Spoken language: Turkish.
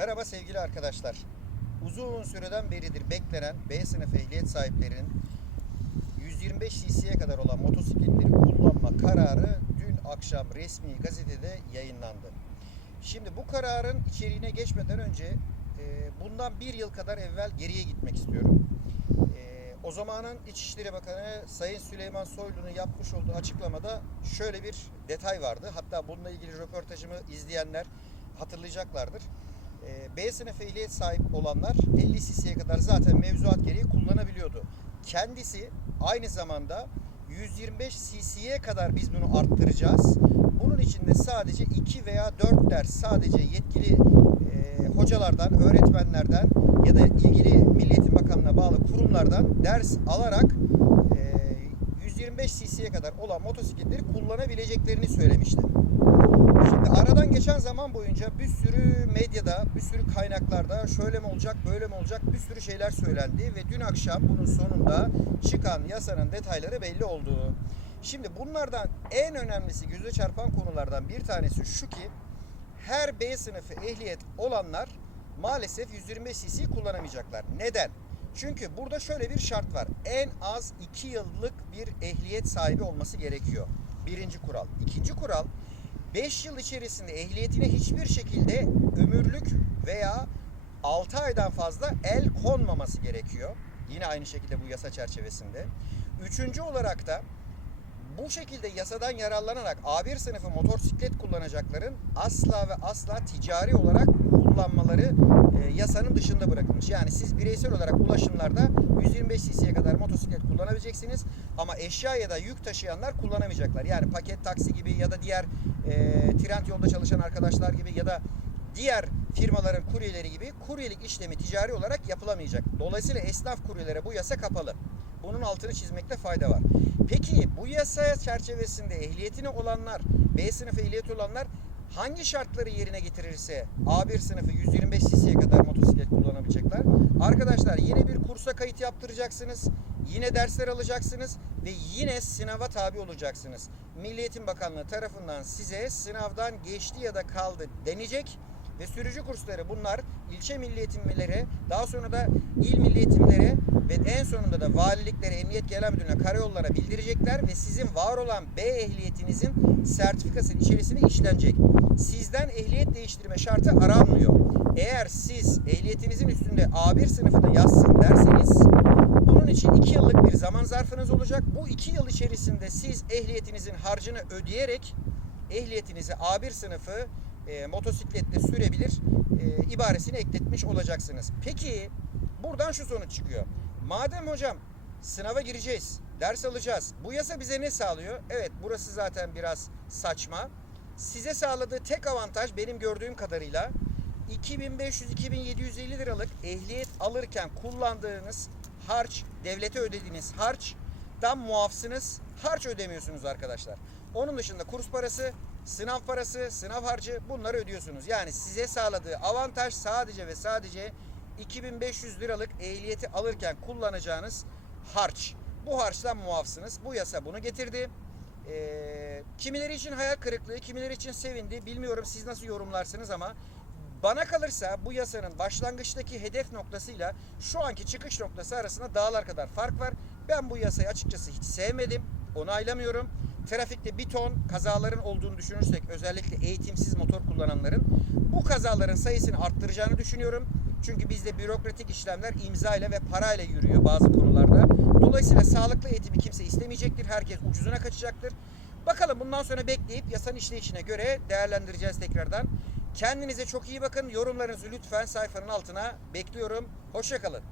Merhaba sevgili arkadaşlar. Uzun süreden beridir beklenen B sınıfı ehliyet sahiplerinin 125 cc'ye kadar olan motosikletleri kullanma kararı dün akşam resmi gazetede yayınlandı. Şimdi bu kararın içeriğine geçmeden önce e, bundan bir yıl kadar evvel geriye gitmek istiyorum. E, o zamanın İçişleri Bakanı Sayın Süleyman Soylu'nun yapmış olduğu açıklamada şöyle bir detay vardı. Hatta bununla ilgili röportajımı izleyenler hatırlayacaklardır. Ee, B sınıfı ehliyet sahip olanlar 50 cc'ye kadar zaten mevzuat gereği kullanabiliyordu. Kendisi aynı zamanda 125 cc'ye kadar biz bunu arttıracağız. Bunun için de sadece 2 veya 4 ders sadece yetkili e, hocalardan, öğretmenlerden ya da ilgili Milli Eğitim Bakanlığı'na bağlı kurumlardan ders alarak e, 125 cc'ye kadar olan motosikletleri kullanabileceklerini söylemişti. Geçen zaman boyunca bir sürü medyada, bir sürü kaynaklarda şöyle mi olacak, böyle mi olacak bir sürü şeyler söylendi ve dün akşam bunun sonunda çıkan yasanın detayları belli oldu. Şimdi bunlardan en önemlisi göze çarpan konulardan bir tanesi şu ki her B sınıfı ehliyet olanlar maalesef 125 cc kullanamayacaklar. Neden? Çünkü burada şöyle bir şart var. En az 2 yıllık bir ehliyet sahibi olması gerekiyor. Birinci kural. İkinci kural 5 yıl içerisinde ehliyetine hiçbir şekilde ömürlük veya 6 aydan fazla el konmaması gerekiyor. Yine aynı şekilde bu yasa çerçevesinde. Üçüncü olarak da bu şekilde yasadan yararlanarak A1 sınıfı motosiklet kullanacakların asla ve asla ticari olarak kullanmaları e, yasanın dışında bırakılmış. Yani siz bireysel olarak ulaşımlarda 125 cc'ye kadar motosiklet kullanabileceksiniz ama eşya ya da yük taşıyanlar kullanamayacaklar. Yani paket taksi gibi ya da diğer e, trend yolda çalışan arkadaşlar gibi ya da diğer firmaların kuryeleri gibi kuryelik işlemi ticari olarak yapılamayacak. Dolayısıyla esnaf kuryelere bu yasa kapalı. Bunun altını çizmekte fayda var. Peki bu yasa çerçevesinde ehliyetini olanlar, B sınıfı ehliyeti olanlar hangi şartları yerine getirirse A1 sınıfı 125 cc'ye kadar motosiklet kullanabilecekler. Arkadaşlar yine bir kursa kayıt yaptıracaksınız. Yine dersler alacaksınız ve yine sınava tabi olacaksınız. Milli Eğitim Bakanlığı tarafından size sınavdan geçti ya da kaldı denecek ve sürücü kursları bunlar ilçe milli eğitimlere, daha sonra da il milli eğitimlere ve en sonunda da valiliklere, emniyet genel müdürlüğüne, karayollara bildirecekler ve sizin var olan B ehliyetinizin sertifikasının içerisine işlenecek. Sizden ehliyet değiştirme şartı aranmıyor. Eğer siz ehliyetinizin üstünde A1 sınıfında yazsın derseniz bunun için 2 yıllık bir zaman zarfınız olacak. Bu 2 yıl içerisinde siz ehliyetinizin harcını ödeyerek ehliyetinizi A1 sınıfı e, motosikletle sürebilir e, ibaresini ekletmiş olacaksınız. Peki buradan şu sonuç çıkıyor. Madem hocam sınava gireceğiz, ders alacağız. Bu yasa bize ne sağlıyor? Evet burası zaten biraz saçma. Size sağladığı tek avantaj benim gördüğüm kadarıyla 2500-2750 liralık ehliyet alırken kullandığınız harç, devlete ödediğiniz harçtan muafsınız. Harç ödemiyorsunuz arkadaşlar. Onun dışında kurs parası, sınav parası, sınav harcı bunları ödüyorsunuz. Yani size sağladığı avantaj sadece ve sadece 2500 liralık ehliyeti alırken kullanacağınız harç. Bu harçtan muafsınız. Bu yasa bunu getirdi. Ee, kimileri için hayal kırıklığı, kimileri için sevindi. Bilmiyorum siz nasıl yorumlarsınız ama bana kalırsa bu yasanın başlangıçtaki hedef noktasıyla şu anki çıkış noktası arasında dağlar kadar fark var. Ben bu yasayı açıkçası hiç sevmedim. Onaylamıyorum. Trafikte bir ton kazaların olduğunu düşünürsek özellikle eğitimsiz motor kullananların bu kazaların sayısını arttıracağını düşünüyorum. Çünkü bizde bürokratik işlemler imza ile ve parayla yürüyor bazı konularda. Dolayısıyla sağlıklı eğitimi kimse istemeyecektir. Herkes ucuzuna kaçacaktır. Bakalım bundan sonra bekleyip yasanın işleyişine göre değerlendireceğiz tekrardan. Kendinize çok iyi bakın. Yorumlarınızı lütfen sayfanın altına bekliyorum. Hoşçakalın.